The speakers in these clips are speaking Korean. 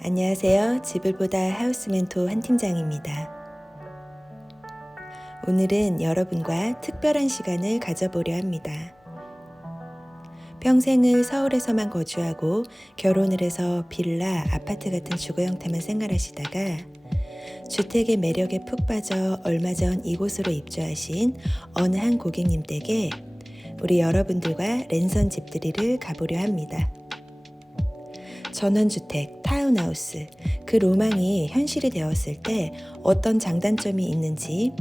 안녕하세요. 집을 보다 하우스 멘토 한 팀장입니다. 오늘은 여러분과 특별한 시간을 가져보려 합니다. 평생을 서울에서만 거주하고 결혼을 해서 빌라, 아파트 같은 주거 형태만 생활하시다가 주택의 매력에 푹 빠져 얼마 전 이곳으로 입주하신 어느 한 고객님 댁에 우리 여러분들과 랜선 집들이를 가보려 합니다. 전원주택, 타운하우스, 그 로망이 현실이 되었을 때 어떤 장단점이 있는지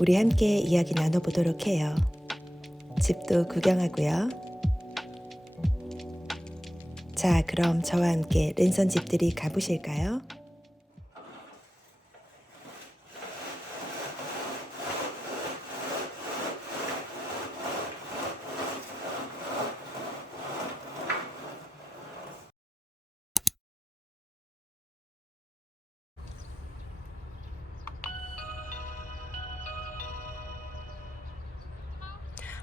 우리 함께 이야기 나눠보도록 해요. 집도 구경하고요. 자, 그럼 저와 함께 랜선 집들이 가보실까요?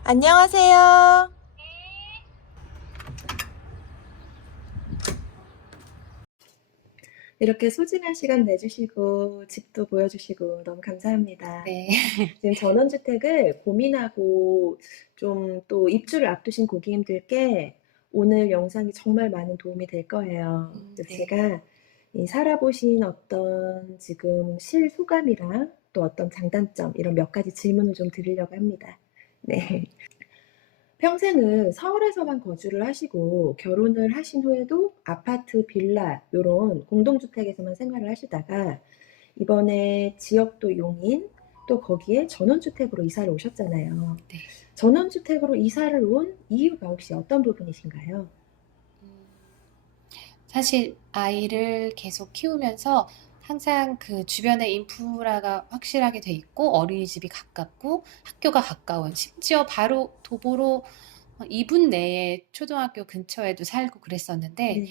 안녕하세요. 이렇게 소중한 시간 내주시고 집도 보여주시고 너무 감사합니다. 네. 지금 전원주택을 고민하고 좀 또 입주를 앞두신 고객님들께 오늘 영상이 정말 많은 도움이 될 거예요. 음, 그래서 네. 제가 이 살아보신 어떤 지금 실소감이랑 또 어떤 장단점 이런 몇 가지 질문을 좀 드리려고 합니다. 네. 평생을 서울에서만 거주를 하시고 결혼을 하신 후에도 아파트, 빌라 이런 공동주택에서만 생활을 하시다가 이번에 지역도 용인 또 거기에 전원주택으로 이사를 오셨잖아요. 네. 전원주택으로 이사를 온 이유가 혹시 어떤 부분이신가요? 음, 사실 아이를 계속 키우면서 항상 그 주변에 인프라가 확실하게 돼 있고 어린이집이 가깝고 학교가 가까운 심지어 바로 도보로 2분 내에 초등학교 근처에도 살고 그랬었는데 네.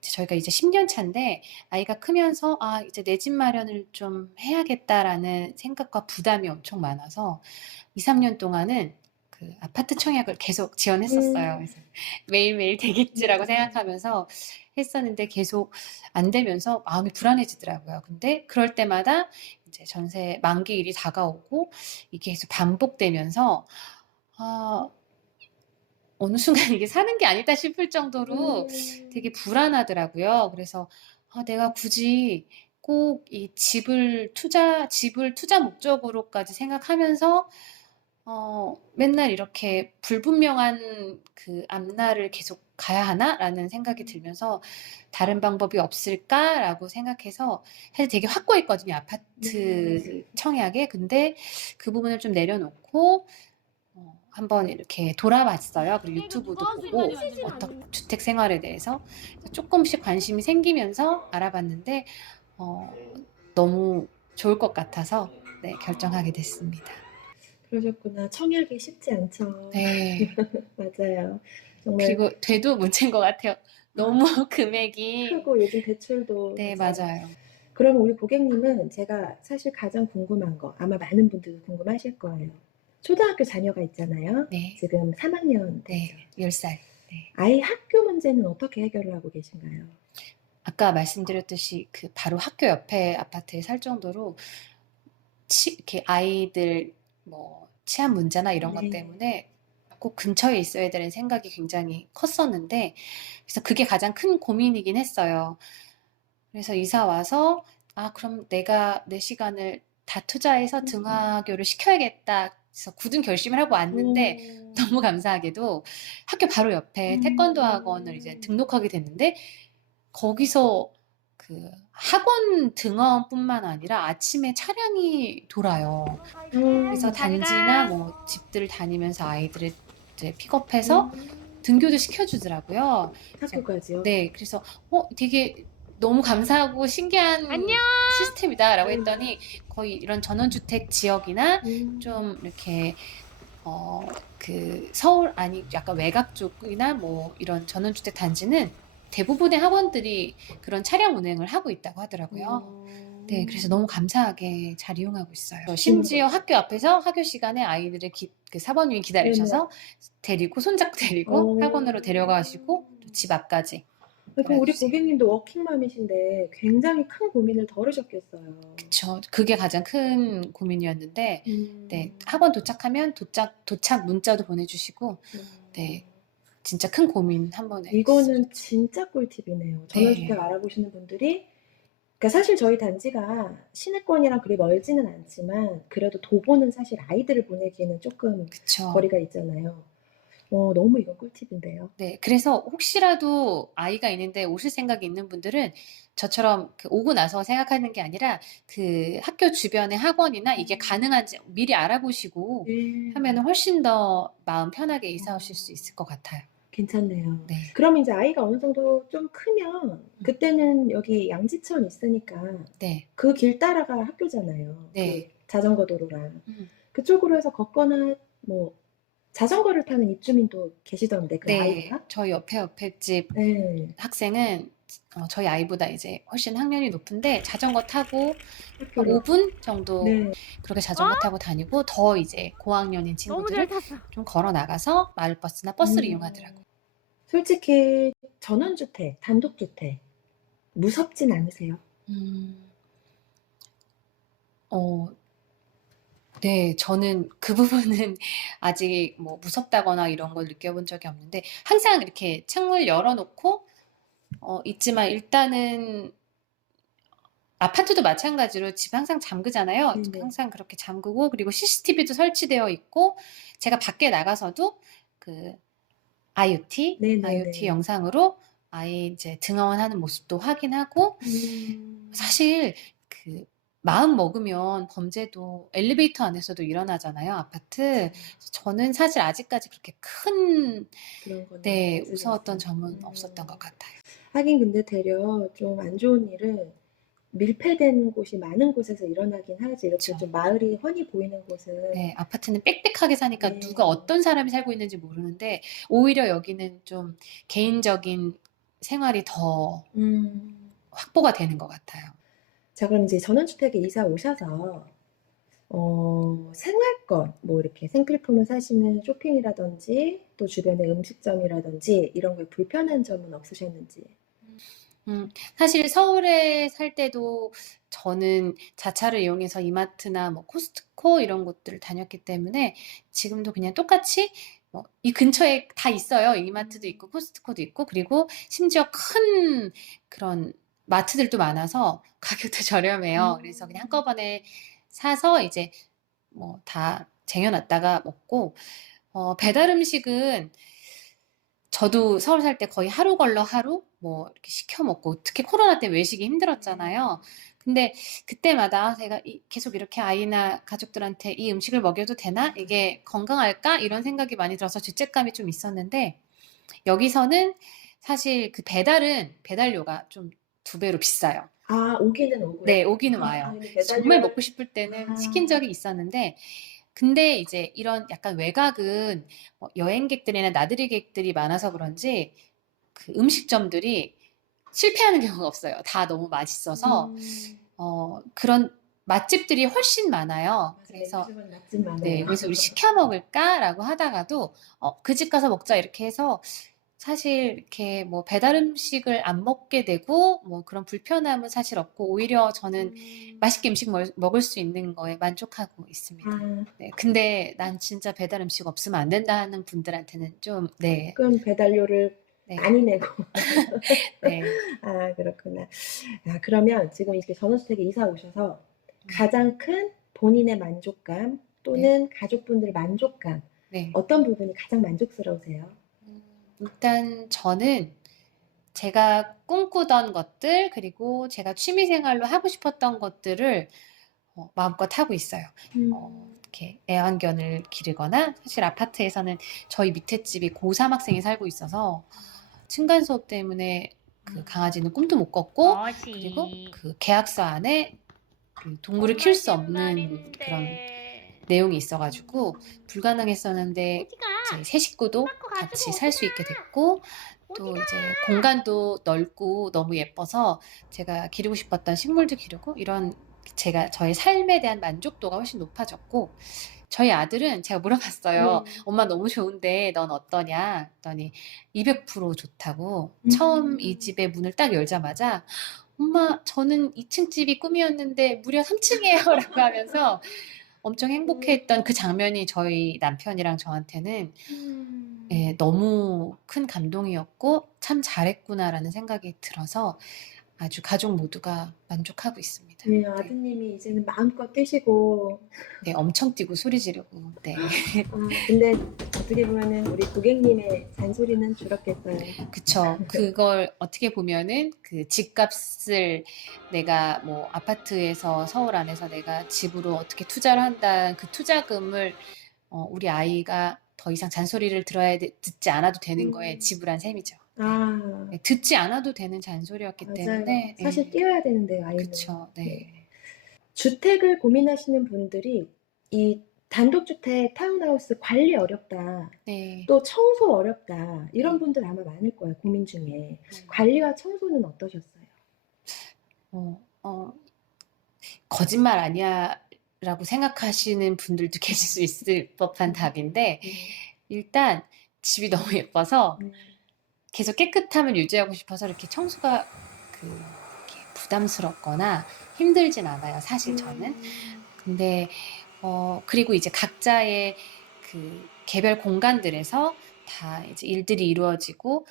저희가 이제 10년 차인데 아이가 크면서 아 이제 내 집 마련을 좀 해야겠다라는 생각과 부담이 엄청 많아서 2, 3년 동안은 그 아파트 청약을 계속 지원했었어요. 음. 그래서 매일매일 되겠지라고 음. 생각하면서 했었는데 계속 안 되면서 마음이 불안해지더라고요. 근데 그럴 때마다 이제 전세 만기일이 다가오고 이게 계속 반복되면서 아, 어느 순간 이게 사는 게 아니다 싶을 정도로 음. 되게 불안하더라고요. 그래서 아, 내가 굳이 꼭 이 집을 투자, 집을 투자 목적으로까지 생각하면서 어, 맨날 이렇게 불분명한 그 앞날을 계속 가야 하나라는 생각이 들면서 다른 방법이 없을까라고 생각해서 사실 되게 확고했거든요. 아파트 네. 청약에. 근데 그 부분을 좀 내려놓고 어, 한번 이렇게 돌아봤어요. 그리고 유튜브도 보고 어떤 주택 생활에 대해서 조금씩 관심이 생기면서 알아봤는데 어, 너무 좋을 것 같아서 네, 결정하게 됐습니다. 그러셨구나. 청약이 쉽지 않죠. 네. 맞아요. 정말 그리고 돼도 문제인 것 같아요. 너무 금액이 크고 요즘 대출도 네, 맞아요. 맞아요. 그러면 우리 고객님은 제가 사실 가장 궁금한 거 아마 많은 분들도 궁금하실 거예요. 초등학교 자녀가 있잖아요. 네. 지금 3학년 네. 10살. 네. 아이 학교 문제는 어떻게 해결을 하고 계신가요? 아까 말씀드렸듯이 그 바로 학교 옆에 아파트에 살 정도로 치, 이렇게 아이들 뭐 치안 문제나 이런 것 네. 때문에 꼭 근처에 있어야 되는 생각이 굉장히 컸었는데 그래서 그게 가장 큰 고민이긴 했어요. 그래서 이사 와서 아 그럼 내가 내 시간을 다 투자해서 음. 등하교를 시켜야겠다. 그래서 굳은 결심을 하고 왔는데 음. 너무 감사하게도 학교 바로 옆에 태권도 학원을 이제 음. 등록하게 됐는데 거기서 그 학원 등원뿐만 아니라 아침에 차량이 돌아요. 그래서 음. 단지나 뭐 집들을 다니면서 아이들을 이제 픽업해서 음. 등교도 시켜주더라고요. 학교까지요? 네, 그래서 어 되게 너무 감사하고 신기한 시스템이다라고 음. 했더니 거의 이런 전원주택 지역이나 음. 좀 이렇게 어 그 서울 아니 약간 외곽 쪽이나 뭐 이런 전원주택 단지는 대부분의 학원들이 그런 차량 운행을 하고 있다고 하더라고요. 음. 네, 그래서 너무 감사하게 잘 이용하고 있어요. 심지어 학교 앞에서 학교 시간에 아이들을 기, 그 사범님이 기다리셔서 데리고 손잡고 데리고 오. 학원으로 데려가시고 또집 앞까지 그럼 우리. 고객님도 워킹맘이신데 굉장히 큰 고민을 덜으셨겠어요. 그쵸. 그게 가장 큰 고민이었는데, 음. 네, 학원 도착하면 도착, 도착 문자도 보내주시고, 네, 진짜 큰 고민 한 번에. 이거는 진짜 꿀팁이네요. 네. 전원주택 알아보시는 분들이 그러니까 사실 저희 단지가 시내권이랑 그리 멀지는 않지만 그래도 도보는 사실 아이들을 보내기에는 조금 그쵸. 거리가 있잖아요. 어, 너무 이건 꿀팁인데요. 네, 그래서 혹시라도 아이가 있는데 오실 생각이 있는 분들은 저처럼 그 오고 나서 생각하는 게 아니라 그 학교 주변의 학원이나 이게 가능한지 미리 알아보시고 하면 훨씬 더 마음 편하게 이사 오실 수 있을 것 같아요. 괜찮네요. 네. 그럼 이제 아이가 어느 정도 좀 크면 그때는 여기 양지천 있으니까 네. 그 길 따라가 학교잖아요. 네. 그 자전거 도로랑 음. 그쪽으로 해서 걷거나 뭐 자전거를 타는 입주민도 계시던데 그 네. 아이가. 저희 옆에 옆에 집 네. 학생은 어, 저희 아이보다 이제 훨씬 학년이 높은데 자전거 타고 한 학교를. 5분 정도 네. 그렇게 자전거 타고 다니고 더 이제 고학년인 너무 탔어. 좀 걸어 나가서 마을버스나 버스를 음. 이용하더라고요. 솔직히 전원주택, 단독주택 무섭진 않으세요? 음, 어, 네, 저는 그 부분은 아직 뭐 무섭다거나 이런 걸 느껴본 적이 없는데 항상 이렇게 창문 열어놓고 어, 있지만 일단은 아파트도 마찬가지로 집 항상 잠그잖아요. 네네. 항상 그렇게 잠그고 그리고 CCTV도 설치되어 있고 제가 밖에 나가서도 그 IoT, 네네네. IoT 영상으로 아이 이제 등하원하는 모습도 확인하고 음. 사실 그 마음 먹으면 범죄도 엘리베이터 안에서도 일어나잖아요, 아파트. 저는 사실 아직까지 그렇게 큰, 네, 무서웠던. 점은 음. 없었던 것 같아요. 하긴 근데 되려 좀 안 좋은 일은 밀폐된 곳이 많은 곳에서 일어나긴 하지. 이렇게 그쵸. 좀 마을이 훤히 보이는 곳은 네, 아파트는 빽빽하게 사니까 네. 누가 어떤 사람이 살고 있는지 모르는데 오히려 여기는 좀 개인적인 생활이 더 음. 확보가 되는 것 같아요. 자, 그럼 이제 전원주택에 이사 오셔서 어, 생활권, 뭐 이렇게 생필품을 사시는 쇼핑이라든지 또 주변의 음식점이라든지 이런 거에 불편한 점은 없으셨는지. 음, 사실 서울에 살 때도 저는 자차를 이용해서 이마트나 뭐 코스트코 이런 곳들을 다녔기 때문에 지금도 그냥 똑같이 뭐 이 근처에 다 있어요. 이마트도 있고 코스트코도 있고 그리고 심지어 큰 그런 마트들도 많아서 가격도 저렴해요. 그래서 그냥 한꺼번에 사서 이제 뭐 다 쟁여놨다가 먹고 어, 배달 음식은 저도 서울 살 때 거의 하루 걸러 하루 뭐 이렇게 시켜 먹고 특히 코로나 때 외식이 힘들었잖아요. 근데 그때마다 제가 이- 계속 이렇게 아이나 가족들한테 이 음식을 먹여도 되나? 이게 건강할까? 이런 생각이 많이 들어서 죄책감이 좀 있었는데 여기서는 사실 그 배달은 배달료가 좀 두 배로 비싸요. 아, 오기는 오고요. 네, 오기는 아, 와요. 근데 배달료가- 정말 먹고 싶을 때는 아. 시킨 적이 있었는데, 근데 이제 이런 약간 외곽은 뭐 여행객들이나 나들이객들이 많아서 그런지 그 음식점들이 실패하는 경우가 없어요. 다 너무 맛있어서, 음, 어, 그런 맛집들이 훨씬 많아요. 그래서, 많아요. 네, 그래서 우리 시켜 먹을까라고 하다가도, 어, 그 집 가서 먹자 이렇게 해서 사실 이렇게 뭐 배달 음식을 안 먹게 되고 뭐 그런 불편함은 사실 없고 오히려 저는 음. 맛있게 음식 먹, 먹을 수 있는 거에 만족하고 있습니다. 아, 네, 근데 난 진짜 배달 음식 없으면 안 된다는 분들한테는 좀, 네, 그럼 배달료를 네, 많이 내고. 네. 아, 그렇구나. 아, 그러면 지금 이렇게 전원주택에 이사 오셔서 가장 큰 본인의 만족감 또는 가족분들 만족감 네. 어떤 부분이 가장 만족스러우세요? 음, 일단 저는 제가 꿈꾸던 것들, 그리고 제가 취미생활로 하고 싶었던 것들을 어, 마음껏 하고 있어요. 어, 이렇게 애완견을 기르거나, 사실 아파트에서는 저희 밑에 집이 고3 학생이 살고 있어서 층간소음 때문에 그 강아지는 꿈도 못 꿨고, 그리고 그 계약서 안에 그 동물을 키울 수 없는 그런 내용이 있어가지고 불가능했었는데 이제 새 식구도 같이 살 수 있게 됐고 또 이제 공간도 넓고 너무 예뻐서 제가 기르고 싶었던 식물도 기르고 이런 제가 저의 삶에 대한 만족도가 훨씬 높아졌고 저희 아들은 제가 물어봤어요. 네. 엄마 너무 좋은데 넌 어떠냐? 했더니 200% 좋다고. 음. 처음 이 집의 문을 딱 열자마자 엄마 저는 2층 집이 꿈이었는데 무려 3층이에요 라고 하면서 엄청 행복해했던 그 장면이 저희 남편이랑 저한테는 음. 예, 너무 큰 감동이었고 참 잘했구나라는 생각이 들어서 아주 가족 모두가 만족하고 있습니다. 네, 아드님이 이제는 마음껏 뛰시고 네, 엄청 뛰고 소리 지르고 네. 아, 근데 어떻게 보면은 우리 고객님의 잔소리는 줄었겠어요. 그쵸. 그걸 어떻게 보면은 그 집값을 내가 뭐 아파트에서 서울 안에서 내가 집으로 어떻게 투자를 한다 그 투자금을 어, 우리 아이가 더 이상 잔소리를 들어야 돼- 듣지 않아도 되는 거에 음. 지불한 셈이죠. 아, 네, 듣지 않아도 되는 잔소리였기 맞아요. 때문에 사실 예, 뛰어야 되는데요, 아이는. 그쵸. 네. 주택을 고민하시는 분들이 이 단독주택 타운하우스 관리 어렵다, 네. 또 청소 어렵다, 이런 분들 아마 많을 거예요, 고민 중에. 관리와 청소는 어떠셨어요? 어, 어, 거짓말 아니야 라고 생각하시는 분들도 계실 수 있을 법한 답인데 네. 일단 집이 너무 예뻐서 음, 계속 깨끗함을 유지하고 싶어서 이렇게 청소가 그 이렇게 부담스럽거나 힘들진 않아요, 사실 저는. 음, 근데 어 그리고 이제 각자의 그 개별 공간들에서 다 이제 일들이 이루어지고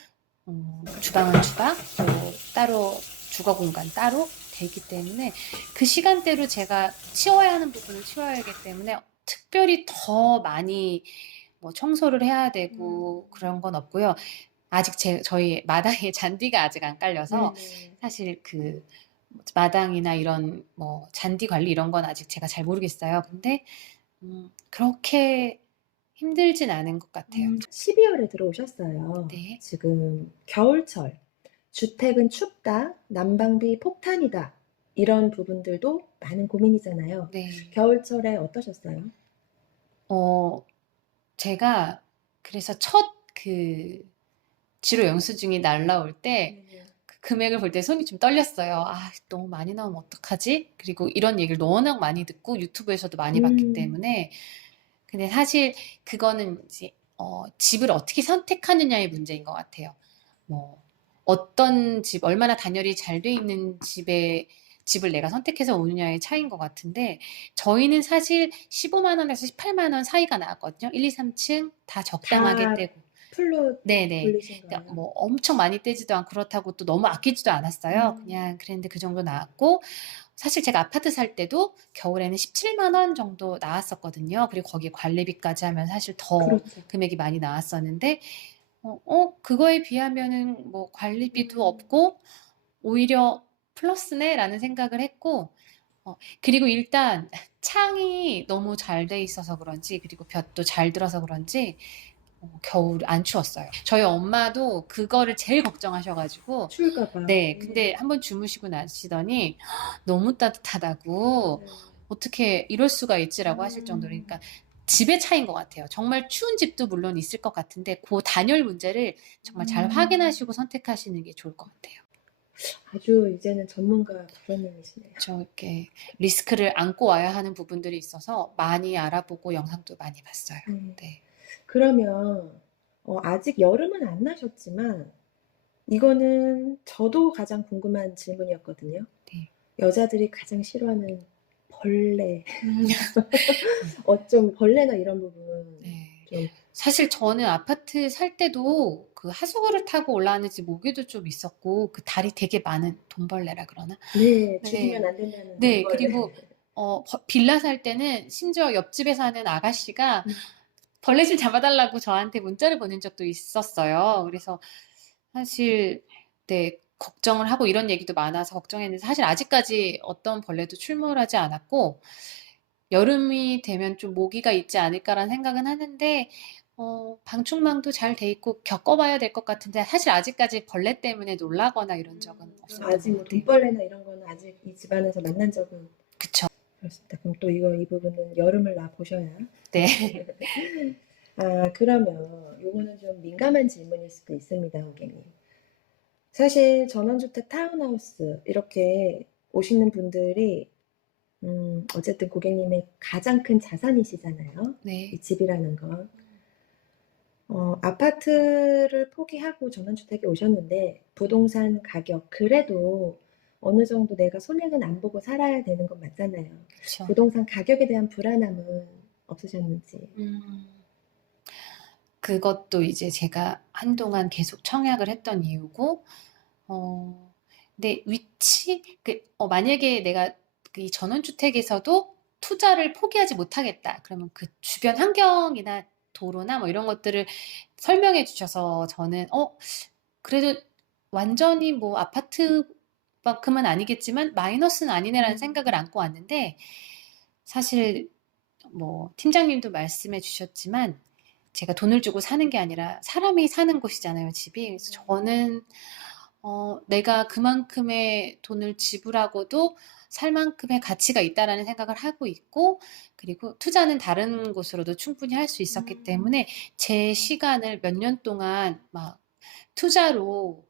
음, 주방은 주방, 또 따로 주거 공간 따로 되기 때문에 그 시간대로 제가 치워야 하는 부분을 치워야 하기 때문에 특별히 더 많이 뭐 청소를 해야 되고 음. 그런 건 없고요. 아직 제 저희 마당에 잔디가 아직 안 깔려서 네네. 사실 그 마당이나 이런 뭐 잔디 관리 이런 건 아직 제가 잘 모르겠어요. 근데 음, 그렇게 힘들진 않은 것 같아요. 음, 12월에 들어오셨어요. 네. 지금 겨울철, 주택은 춥다, 난방비 폭탄이다, 이런 부분들도 많은 고민이잖아요. 네. 겨울철에 어떠셨어요? 어, 제가 그래서 첫 그 지로 영수증이 날라올 때 그 금액을 볼 때 손이 좀 떨렸어요. 아, 너무 많이 나오면 어떡하지? 그리고 이런 얘기를 워낙 많이 듣고 유튜브에서도 많이 봤기 음. 때문에 근데 사실 그거는 이제 어, 집을 어떻게 선택하느냐의 문제인 것 같아요. 뭐 어떤 집, 얼마나 단열이 잘 돼 있는 집에 집을 내가 선택해서 오느냐의 차이인 것 같은데 저희는 사실 15만 원에서 18만 원 사이가 나왔거든요. 1, 2, 3층 다 적당하게 다 떼고. 풀로 네네. 돌리신 그러니까 거예요? 뭐 엄청 많이 떼지도 않고 그렇다고 또 너무 아끼지도 않았어요. 음. 그냥 그랬는데 그 정도 나왔고 사실 제가 아파트 살 때도 겨울에는 17만 원 정도 나왔었거든요. 그리고 거기에 관리비까지 하면 사실 더 그렇죠. 금액이 많이 나왔었는데 어, 어, 그거에 비하면은 뭐 관리비도 음. 없고 오히려 플러스네라는 생각을 했고 어, 그리고 일단 창이 너무 잘 돼 있어서 그런지 그리고 볕도 잘 들어서 그런지 어, 겨울 안 추웠어요. 저희 엄마도 그거를 제일 걱정하셔가지고 추울까 봐. 네, 근데 한번 주무시고 나시더니 너무 따뜻하다고 네. 어떻게 이럴 수가 있지라고 하실 정도로 음. 그러니까 집의 차이인 것 같아요. 정말 추운 집도 물론 있을 것 같은데 그 단열 문제를 정말 잘 음. 확인하시고 선택하시는 게 좋을 것 같아요. 아주 이제는 전문가 부모님이시네요. 저 이렇게 리스크를 안고 와야 하는 부분들이 있어서 많이 알아보고 영상도 많이 봤어요. 음. 네. 그러면 어, 아직 여름은 안 나셨지만 이거는 저도 가장 궁금한 질문이었거든요. 네. 여자들이 가장 싫어하는 벌레, 음. 어쩜 벌레나 이런 부분 네. 좀 사실 저는 아파트 살 때도 그 하수구를 타고 올라가는 집 모기도 좀 있었고 그 다리 되게 많은 돈벌레라 그러나? 네, 죽이면 안 된다는 네, 벌레. 그리고 어, 버- 빌라 살 때는 심지어 옆집에 사는 아가씨가 음. 벌레 좀 잡아달라고 저한테 문자를 보낸 적도 있었어요. 그래서 사실 네, 걱정을 하고 이런 얘기도 많아서 걱정했는데 사실 아직까지 어떤 벌레도 출몰하지 않았고 여름이 되면 좀 모기가 있지 않을까라는 생각은 하는데 어, 방충망도 잘 돼 있고 겪어봐야 될 것 같은데 사실 아직까지 벌레 때문에 놀라거나 이런 적은 없었던 아직 것뭐 같아요. 돈벌레나 이런 거는 아직 이 집안에서 만난 적은 그쵸. 그렇습니다. 그럼 또 이거 이 부분은 여름을 나 보셔야. 네. 아, 그러면 요거는 좀 민감한 질문일 수도 있습니다, 고객님. 사실 전원주택 타운하우스 이렇게 오시는 분들이 음, 어쨌든 고객님의 가장 큰 자산이시잖아요. 네. 이 집이라는 건. 어, 아파트를 포기하고 전원주택에 오셨는데 부동산 가격 그래도 어느 정도 내가 손해는 안 보고 살아야 되는 건 맞잖아요. 그렇죠. 부동산 가격에 대한 불안함은 없으셨는지. 음, 그것도 이제 제가 한동안 계속 청약을 했던 이유고, 어, 근데 위치, 그, 어, 만약에 내가 그이 전원주택에서도 투자를 포기하지 못하겠다. 그러면 그 주변 환경이나 도로나 뭐 이런 것들을 설명해 주셔서 저는, 어, 그래도 완전히 뭐 아파트 만큼은 아니겠지만 마이너스는 아니네라는 생각을 안고 왔는데, 사실 뭐 팀장님도 말씀해 주셨지만 제가 돈을 주고 사는 게 아니라 사람이 사는 곳이잖아요, 집이. 그래서 저는 어, 내가 그만큼의 돈을 지불하고도 살 만큼의 가치가 있다라는 생각을 하고 있고, 그리고 투자는 다른 곳으로도 충분히 할 수 있었기 음. 때문에 제 시간을 몇 년 동안 막 투자로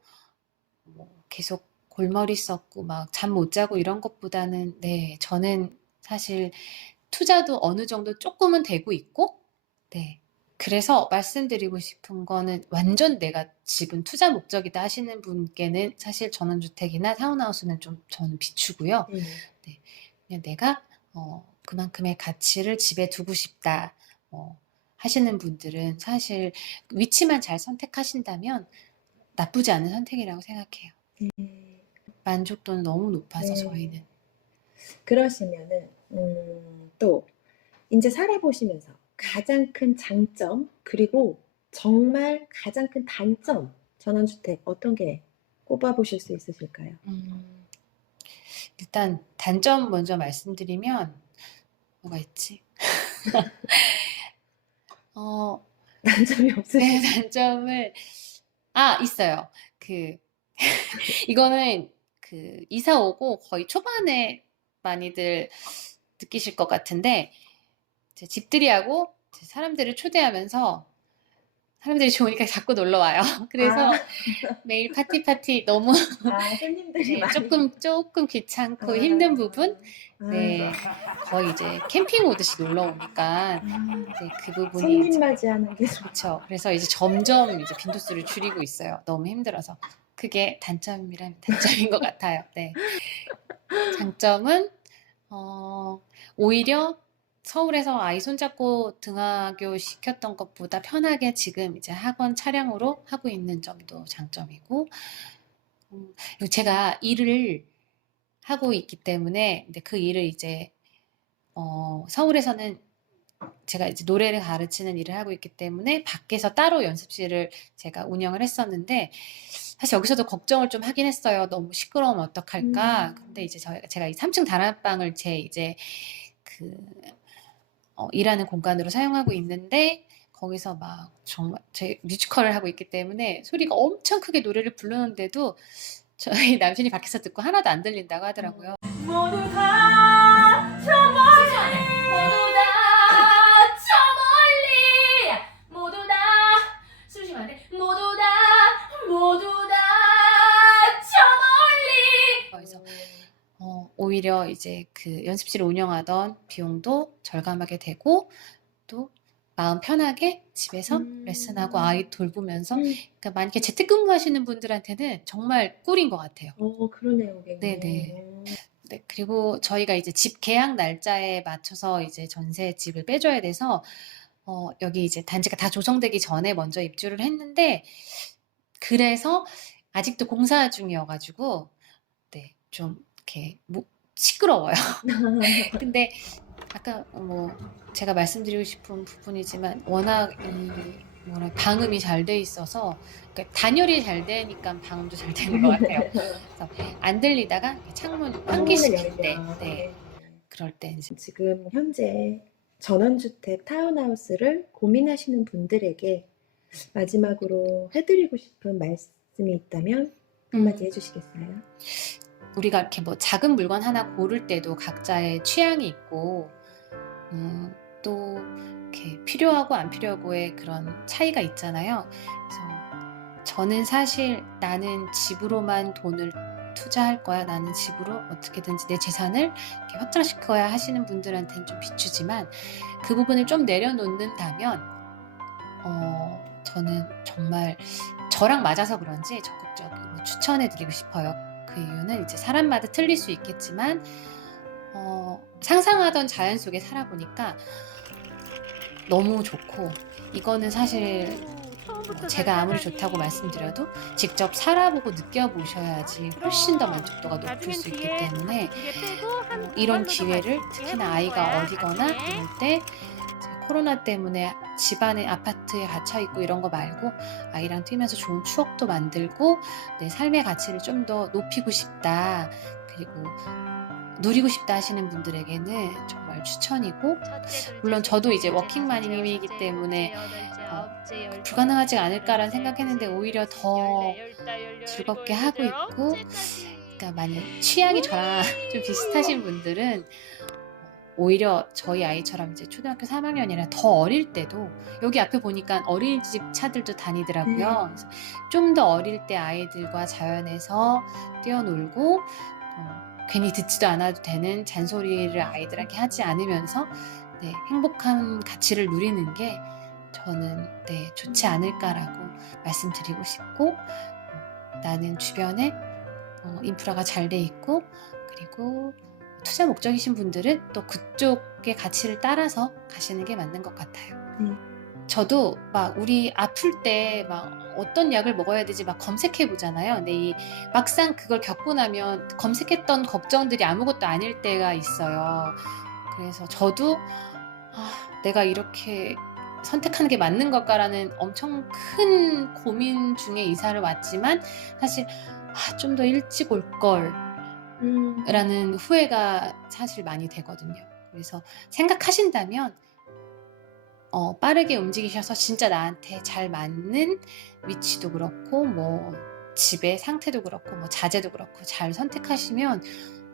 뭐 계속 골머리 썩고 막 잠 못 자고 이런 것보다는 네, 저는 사실 투자도 어느 정도 조금은 되고 있고, 네. 그래서 말씀드리고 싶은 거는 완전 내가 집은 투자 목적이다 하시는 분께는 사실 전원주택이나 타운하우스는 좀 저는 비추고요. 음. 그냥 내가 어, 그만큼의 가치를 집에 두고 싶다 어, 하시는 분들은 사실 위치만 잘 선택하신다면 나쁘지 않은 선택이라고 생각해요. 네. 만족도는 너무 높아서 네. 저희는. 그러시면은 음, 또 이제 살아보시면서 가장 큰 장점 그리고 정말 가장 큰 단점 전원주택 어떤 게 꼽아보실 수 있으실까요? 음, 일단 단점 먼저 말씀드리면 뭐가 있지? 어, 단점이 네, 없으세요? 단점을 아, 있어요. 그 이거는 그 이사 오고 거의 초반에 많이들 느끼실 것 같은데 제 집들이하고 제 사람들을 초대하면서 사람들이 좋으니까 자꾸 놀러 와요. 그래서 아, 매일 파티 파티 너무 아, 손님들이 네, 조금 조금 귀찮고 아, 힘든 부분 아, 네 거의 이제 캠핑 오듯이 놀러 오니까 음, 네, 그 부분이 손님 이제 맞이하는 게 좀- 그렇죠. 그래서 이제 점점 이제 빈도수를 줄이고 있어요. 너무 힘들어서. 그게 단점이라면 단점인 것 같아요. 네. 장점은 어, 오히려 서울에서 아이 손잡고 등하교 시켰던 것보다 편하게 지금 이제 학원 차량으로 하고 있는 점도 장점이고, 음, 제가 일을 하고 있기 때문에, 근데 그 일을 이제, 어, 서울에서는 제가 이제 노래를 가르치는 일을 하고 있기 때문에 밖에서 따로 연습실을 제가 운영을 했었는데, 사실 여기서도 걱정을 좀 하긴 했어요. 너무 시끄러우면 어떡할까. 음. 근데 이제 저희가, 제가 이 3층 다락방을 제 이제 그, 어, 일하는 공간으로 사용하고 있는데, 거기서 막 정말 제 뮤지컬을 하고 있기 때문에 소리가 엄청 크게 노래를 부르는데도 저희 남편이 밖에서 듣고 하나도 안 들린다고 하더라고요. 모 오히려 이제 그 연습실을 운영하던 비용도 절감하게 되고 또 마음 편하게 집에서 음. 레슨하고 아이 돌보면서 음, 그러니까 만약에 재택근무 하시는 분들한테는 정말 꿀인 것 같아요. 어, 그러네요. 네네. 음, 네, 그리고 저희가 이제 집 계약 날짜에 맞춰서 이제 전세 집을 빼줘야 돼서 어, 여기 이제 단지가 다 조성되기 전에 먼저 입주를 했는데 그래서 아직도 공사 중이어가지고 네, 좀 이렇게 뭐 시끄러워요. 근데 아까 뭐 제가 말씀드리고 싶은 부분이지만 워낙 이 뭐라 방음이 잘 돼 있어서 그러니까 단열이 잘 되니까 방음도 잘 되는 것 같아요. 안 들리다가 창문 환기시킬 때, 열면. 네, 그럴 때 이제 지금 현재 전원주택 타운하우스를 고민하시는 분들에게 마지막으로 해드리고 싶은 말씀이 있다면 한마디 음, 해주시겠어요? 우리가 이렇게 뭐 작은 물건 하나 고를 때도 각자의 취향이 있고, 음, 또 이렇게 필요하고 안 필요하고의 그런 차이가 있잖아요. 그래서 저는 사실 나는 집으로만 돈을 투자할 거야. 나는 집으로 어떻게든지 내 재산을 거야 하시는 분들한테는 좀 비추지만 그 부분을 좀 내려놓는다면 어, 저는 정말 저랑 맞아서 그런지 적극적으로 추천해드리고 싶어요. 그 이유는 이제 사람마다 틀릴 수 있겠지만 어, 상상하던 자연 속에 살아보니까 너무 좋고 이거는 사실 뭐 제가 아무리 좋다고 말씀드려도 직접 살아보고 느껴보셔야지 훨씬 더 만족도가 높을 수 있기 때문에 어, 이런 기회를 특히나 아이가 어리거나 이럴 때 코로나 때문에 집안에 아파트에 갇혀 있고 이런 거 말고 아이랑 뛰면서 좋은 추억도 만들고 내 삶의 가치를 좀 더 높이고 싶다. 그리고 누리고 싶다 하시는 분들에게는 정말 추천이고 물론 저도 이제 워킹맘이기 때문에 어, 불가능하지 않을까라는 생각했는데 오히려 더 즐겁게 하고 있고 그러니까 만약 취향이 저랑 좀 비슷하신 분들은 오히려 저희 아이처럼 이제 초등학교 3학년이라 더 어릴 때도 여기 앞에 보니까 어린이집 차들도 다니더라고요. 그래서 좀더 어릴 때 아이들과 자연에서 뛰어놀고 어, 괜히 듣지도 않아도 되는 잔소리를 아이들에게 하지 않으면서 네, 행복한 가치를 누리는 게 저는 네, 좋지 않을까라고 말씀드리고 싶고 어, 나는 주변에 어, 인프라가 잘 돼 있고 그리고 투자 목적이신 분들은 또 그쪽의 가치를 따라서 가시는 게 맞는 것 같아요. 음. 저도 막 우리 아플 때 막 어떤 약을 먹어야 되지 막 검색해 보잖아요. 근데 이 막상 그걸 겪고 나면 검색했던 걱정들이 아무것도 아닐 때가 있어요. 그래서 저도 아, 내가 이렇게 선택하는 게 맞는 걸까라는 엄청 큰 고민 중에 이사를 왔지만 사실 아, 좀 더 일찍 올 걸. 음. 라는 후회가 사실 많이 되거든요. 그래서 생각하신다면 어, 빠르게 움직이셔서 진짜 나한테 잘 맞는 위치도 그렇고 뭐 집의 상태도 그렇고 뭐 자재도 그렇고 잘 선택하시면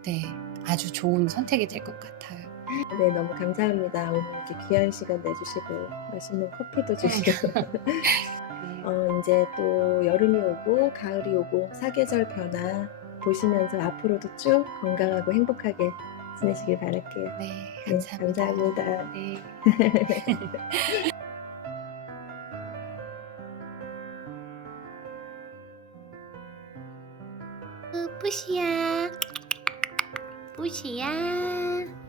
네 아주 좋은 선택이 될 것 같아요. 네, 너무 감사합니다. 오늘 이렇게 귀한 시간 내주시고 맛있는 커피도 주시고 네. 어, 이제 또 여름이 오고 가을이 오고 사계절 변화 보시면서 앞으로도 쭉 건강하고 행복하게 지내시길 바랄게요. 네, 네, 감사합니다. 감사합니다. 네. 뿌시야 뿌시야